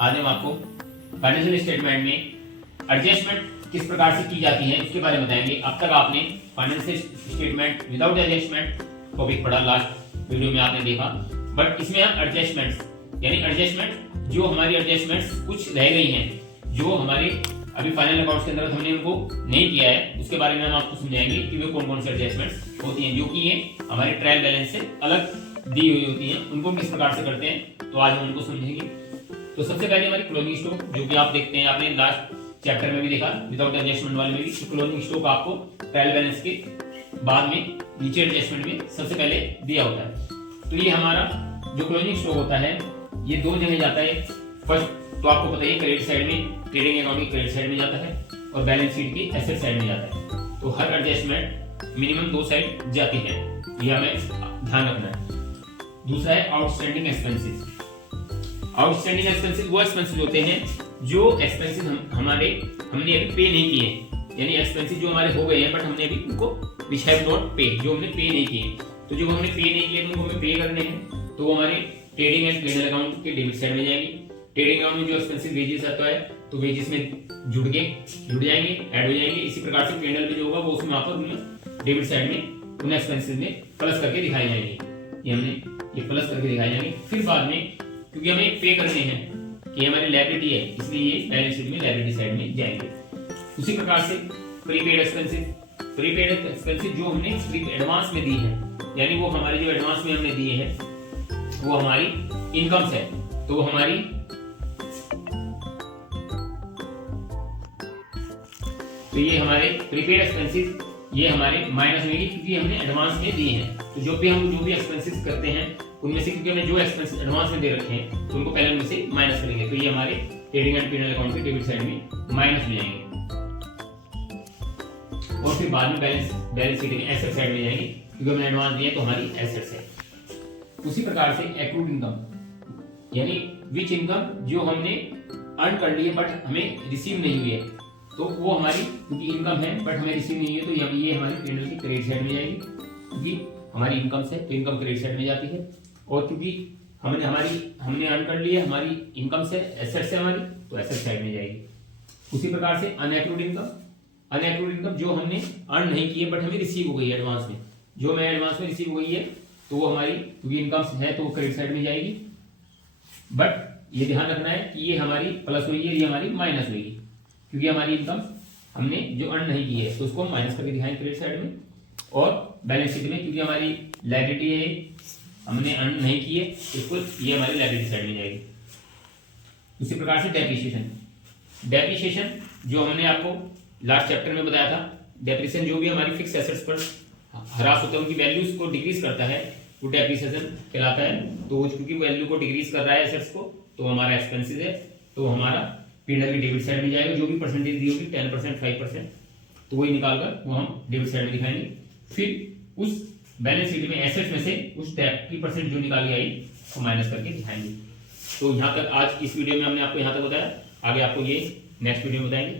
आज हम आपको फाइनेंशियल स्टेटमेंट में एडजस्टमेंट किस प्रकार से की जाती है उसके बारे में बताएंगे। अब तक आपने financial statement without adjustment topic पढ़ा, लास्ट वीडियो में आपने देखा, बट इसमें हम एडजस्टमेंट्स यानी एडजस्टमेंट जो हमारी एडजस्टमेंट्स कुछ रह गई हैं, जो हमारे अभी फाइनल अकाउंट्स के अंदर हमने उनको नहीं किया है, उसके बारे में हम आपको समझाएंगे कि वे कौन कौन से एडजस्टमेंट्स होती हैं जो कि ये हमारे ट्रायल बैलेंस से अलग दी हुई होती हैं, उनको किस प्रकार से करते हैं, तो आज हम उनको समझेंगे। तो सबसे पहले हमारी क्लोजिंग स्टॉक जो कि आप देखते हैं, आपने लास्ट चैप्टर में भी देखा विदाउट एडजस्टमेंट वाले में भी, क्लोजिंग स्टॉक आपको ट्रायल बैलेंस के बाद में नीचे एडजस्टमेंट में सबसे पहले दिया होता है। तो ये हमारा जो क्लोजिंग स्टॉक होता है ये दो जगह जाता है। फर्स्ट तो आपको पता है क्रेडिट साइड में, ट्रेडिंग अकाउंट की क्रेडिट साइड में जाता है और बैलेंस शीट की एसेट साइड में जाता है। तो हर एडजस्टमेंट मिनिमम दो साइड जाती है, यह हमें ध्यान रखना है। दूसरा है आउटस्टैंडिंग एक्सपेंसेस। आउटस्टैंडिंग एक्सपेंसेस वो एक्सपेंसेस होते हैं जो एक्सपेंसेस हमने अभी पे नहीं किए, यानी एक्सपेंसेस जो हमारे हो गए हैं बट हमने अभी उनको विच हैव नॉट पे, जो हमने पे नहीं किए। तो जो हमने पे नहीं किए उनको हमें पे करने हैं, तो वो हमारे ट्रेडिंग एंड पीएनएल अकाउंट के डेबिट साइड में जाएंगे। ट्रेडिंग अकाउंट में जो एक्सपेंसिव वेजेस आता है तो वेजेस में जुड़ जाएंगे, ऐड हो जाएंगे। इसी प्रकार से पीएनएल में जो होगा वो उसमें आपको डेबिट साइड में उन एक्सपेंसेस में प्लस करके दिखाए जाएंगे। ये हमने ये प्लस करके दिखाए जाएंगे। फिर बाद में क्योंकि हमें पे करने हैं कि हमारी लायबिलिटी है, इसलिए ये बैलेंस शीट में लायबिलिटी साइड में जाएंगे। उसी प्रकार से प्रीपेड एक्सपेंसिव जो हमने एडवांस में दी है, यानी वो हमारे जो एडवांस में हमने दिए हैं वो हमारी इनकम्स है, तो वो हमारी तो ये हमारे प्रीपेड एक्सपेंसेस ये हमारे माइनस होंगे क्योंकि हमने एडवांस में दिए हैं। तो जो भी एक्सपेंसेस करते हैं उनमें से क्योंकि हमने जो एक्सपेंसेस एडवांस में दे रखे हैं तो उनको पहले उनमें से माइनस करेंगे। तो ये हमारे ट्रेडिंग एंड पीएनएल अकाउंट के डेबिट साइड में माइनस में जाएंगे और फिर बाद में बैलेंस शीट में एसेट साइड में जाएंगे क्योंकि हमने एडवांस दिए तो हमारी एसेट्स है। उसी प्रकार से एक्रूड इनकम यानी विच इनकम जो हमने अर्न कर ली है बट हमें रिसीव नहीं हुई है, तो वो हमारी क्योंकि इनकम है बट हमें रिसीव नहीं हुई है, तो ये हमारी पीएनएल की क्रेडिट साइड में जाएगी क्योंकि हमारी इनकम से तो इनकम क्रेडिट साइड में जाती है। और क्योंकि हमने अर्न कर लिया, हमारी इनकम से एसेट से हमारी तो एसेट साइड में जाएगी। उसी प्रकार से अनएक्रूड इनकम जो हमने अर्न नहीं की है बट हमें रिसीव हो गई है एडवांस में, जो हमें एडवांस में रिसीव हो गई है तो वो हमारी क्योंकि इनकम है तो वो क्रेडिट साइड में जाएगी। बट ये ध्यान रखना है कि ये हमारी प्लस हुई है, ये हमारी माइनस हुई क्योंकि हमारी इनकम हमने जो अर्न नहीं की है तो उसको हम माइनस करके दिखाएंगे क्रेडिट साइड में। और बैलेंस शीट में क्योंकि हमारी लायबिलिटी है हमने अर्न नहीं की है तो इसको ये हमारी लायबिलिटी साइड में जाएगी। उसी प्रकार से डेप्रिसिएशन जो हमने आपको लास्ट चैप्टर में बताया था, डेप्रिसिएशन जो भी हमारी फिक्स एसेट्स पर ह्रास होता है उनकी वैल्यूज को डिक्रीज करता है वो डेप्रिसिएशन कहलाता है। तो क्योंकि वैल्यू को डिक्रीज कर रहा है एसेट्स को तो हमारा एक्सपेंसेस है, तो हमारा पीएनएल की डेबिट साइड में जाएगा। जो भी परसेंटेज दी होगी 10%, 5%, तो वही निकाल कर वो हम डेबिट साइड में दिखाएंगे। फिर उस बैलेंस शीट में एसेट्स में से उस डेट की परसेंट जो निकाली आई वो माइनस करके दिखाएंगे। तो यहाँ तक आज इस वीडियो में हमने आपको यहाँ तक बताया, आगे आपको ये नेक्स्ट वीडियो में बताएंगे।